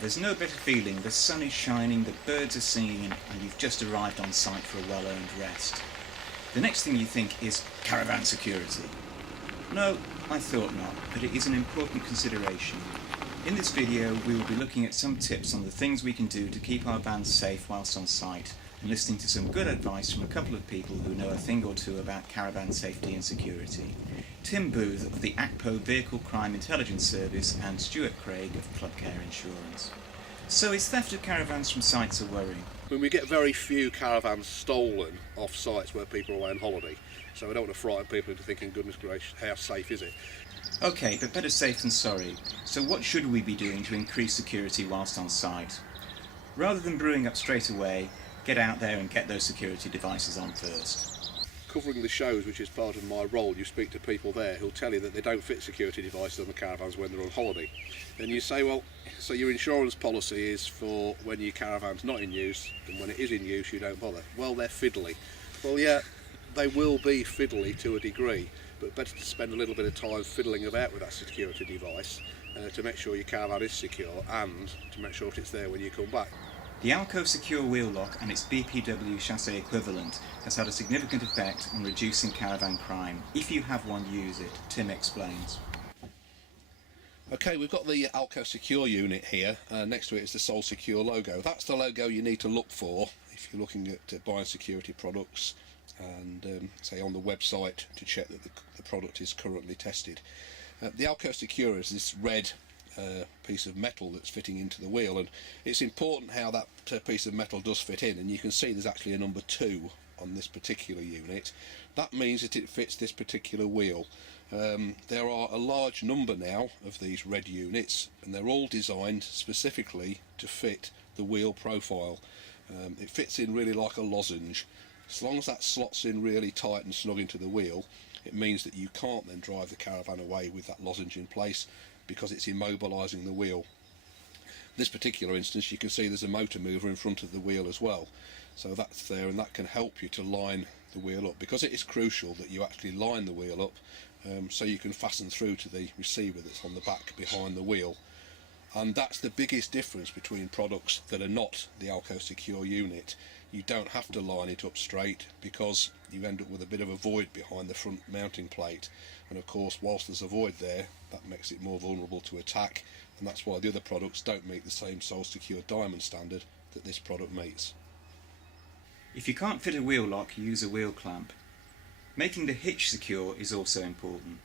There's no better feeling. The sun is shining, the birds are singing, and you've just arrived on site for a well-earned rest. The next thing you think is caravan security. No, I thought not, but it is an important consideration. In this video, we will be looking at some tips on the things we can do to keep our vans safe whilst on site, and listening to some good advice from a couple of people who know a thing or two about caravan safety and security. Tim Booth of the ACPO Vehicle Crime Intelligence Service and Stuart Craig of Caravan Insurance. So is theft of caravans from sites a worry? When we get very few caravans stolen off sites where people are away on holiday, so we don't want to frighten people into thinking, goodness gracious, how safe is it? Okay, but better safe than sorry. So what should we be doing to increase security whilst on site? Rather than brewing up straight away, get out there and get those security devices on first. Covering the shows, which is part of my role, you speak to people there who'll tell you that they don't fit security devices on the caravans when they're on holiday. And you say, well, so your insurance policy is for when your caravan's not in use, and when it is in use you don't bother. Well, they're fiddly. Well, yeah, they will be fiddly to a degree, but better to spend a little bit of time fiddling about with that security device to make sure your caravan is secure and to make sure that it's there when you come back. The Alco Secure Wheel Lock and its BPW chassis equivalent has had a significant effect on reducing caravan crime. If you have one, use it. Tim explains. Okay, we've got the Alco Secure unit here. Next to it is the Sol Secure logo. That's the logo you need to look for if you're looking at buying security products and say on the website to check that the product is currently tested. The Alco Secure is this red piece of metal that's fitting into the wheel, and it's important how that piece of metal does fit in, and you can see there's actually a number 2 on this particular unit. That means that it fits this particular wheel. There are a large number now of these red units, and they're all designed specifically to fit the wheel profile. It fits in really like a lozenge. As long as that slots in really tight and snug into the wheel, it means that you can't then drive the caravan away with that lozenge in place, because it's immobilising the wheel. This particular instance, you can see there's a motor mover in front of the wheel as well, so that's there, and that can help you to line the wheel up, because it is crucial that you actually line the wheel up so you can fasten through to the receiver that's on the back behind the wheel. And that's the biggest difference between products that are not the Alco Secure unit. You don't have to line it up straight, because you end up with a bit of a void behind the front mounting plate, and of course whilst there's a void there, that makes it more vulnerable to attack, and that's why the other products don't meet the same Sol Secure Diamond standard that this product meets. If you can't fit a wheel lock, use a wheel clamp. Making the hitch secure is also important.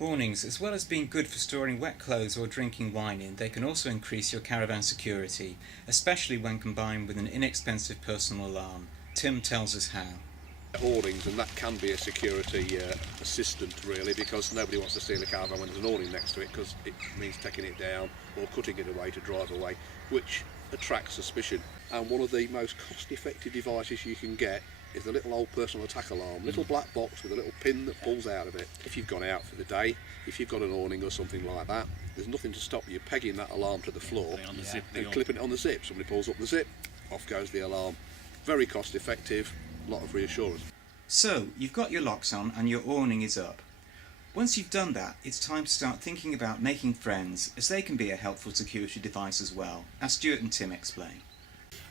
Awnings, as well as being good for storing wet clothes or drinking wine in, they can also increase your caravan security, especially when combined with an inexpensive personal alarm. Tim tells us how. Awnings, and that can be a security assistant really, because nobody wants to steal a caravan when there's an awning next to it, because it means taking it down or cutting it away to drive away, which attracts suspicion. And one of the most cost-effective devices you can get is the little old personal attack alarm, little black box with a little pin that pulls out of it. If you've gone out for the day, if you've got an awning or something like that, there's nothing to stop you pegging that alarm to the floor and clipping it on the zip. Somebody pulls up the zip, off goes the alarm. Very cost effective, a lot of reassurance. So, you've got your locks on and your awning is up. Once you've done that, it's time to start thinking about making friends, as they can be a helpful security device as well, as Stuart and Tim explain.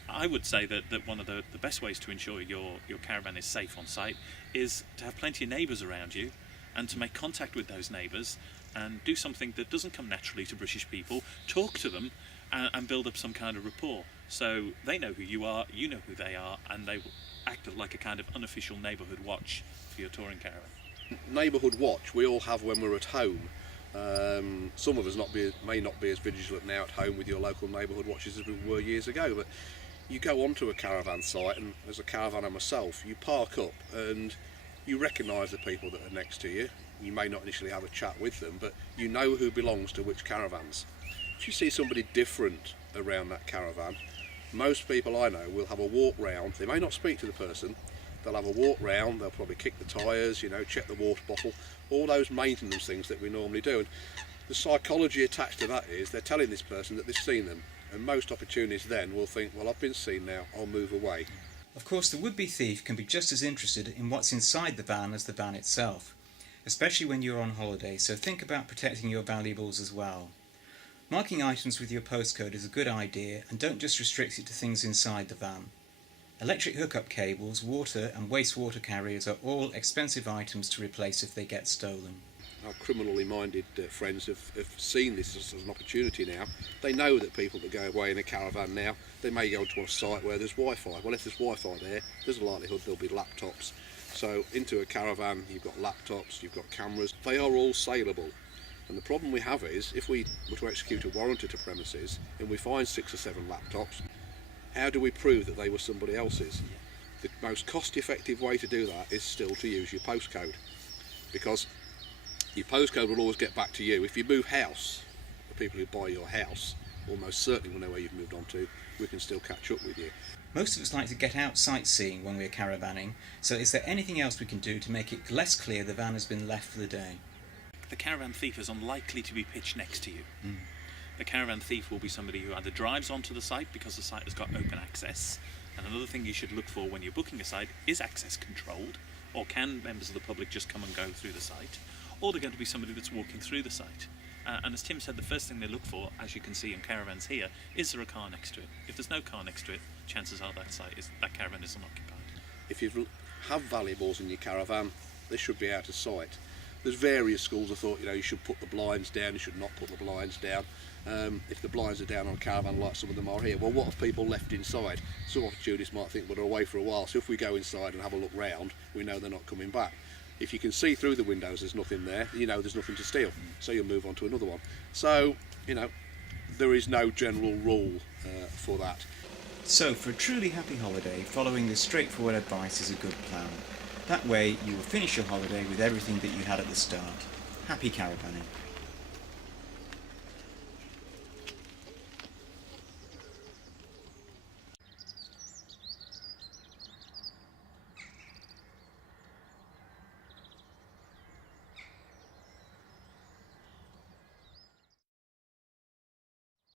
I would say that one of the best ways to ensure your caravan is safe on site is to have plenty of neighbours around you, and to make contact with those neighbours and do something that doesn't come naturally to British people. Talk to them and build up some kind of rapport, so they know who you are, you know who they are, and they will act like a kind of unofficial neighbourhood watch for your touring caravan. Neighbourhood watch we all have when we're at home. Some of us may not be as vigilant now at home with your local neighbourhood watches as we were years ago, but you go onto a caravan site, and as a caravaner myself, you park up and you recognise the people that are next to you. You may not initially have a chat with them, but you know who belongs to which caravans. If you see somebody different around that caravan, most people I know will have a walk round. They may not speak to the person, they'll have a walk round, they'll probably kick the tyres, check the water bottle, all those maintenance things that we normally do. And the psychology attached to that is they're telling this person that they've seen them, and most opportunists then will think, well, I've been seen now, I'll move away. Of course, the would-be thief can be just as interested in what's inside the van as the van itself, especially when you're on holiday, so think about protecting your valuables as well. Marking items with your postcode is a good idea, and don't just restrict it to things inside the van. Electric hookup cables, water and wastewater carriers are all expensive items to replace if they get stolen. Our criminally minded friends have seen this as an opportunity now. They know that people that go away in a caravan now, they may go to a site where there's Wi-Fi. Well, if there's Wi-Fi there, there's a likelihood there'll be laptops. So into a caravan, you've got laptops, you've got cameras. They are all saleable. And the problem we have is, if we were to execute a warrant at a premises and we find 6 or 7 laptops, how do we prove that they were somebody else's? The most cost-effective way to do that is still to use your postcode, because your postcode will always get back to you. If you move house, the people who buy your house almost certainly will know where you've moved on to. We can still catch up with you. Most of us like to get out sightseeing when we're caravanning, so is there anything else we can do to make it less clear the van has been left for the day? The caravan thief is unlikely to be pitched next to you. The caravan thief will be somebody who either drives onto the site because the site has got open access, and another thing you should look for when you're booking a site is access controlled, or can members of the public just come and go through the site, or they're going to be somebody that's walking through the site. And as Tim said, the first thing they look for, as you can see in caravans here, is there a car next to it? If there's no car next to it, chances are that caravan is unoccupied. If you have valuables in your caravan, they should be out of sight. There's various schools of thought, you should put the blinds down, you should not put the blinds down. If the blinds are down on a caravan like some of them are here, well, what have people left inside? Some opportunists might think, well, they're away for a while, so if we go inside and have a look round, we know they're not coming back. If you can see through the windows there's nothing there, you know there's nothing to steal, so you'll move on to another one. So, there is no general rule for that. So, for a truly happy holiday, following this straightforward advice is a good plan. That way, you will finish your holiday with everything that you had at the start. Happy caravanning.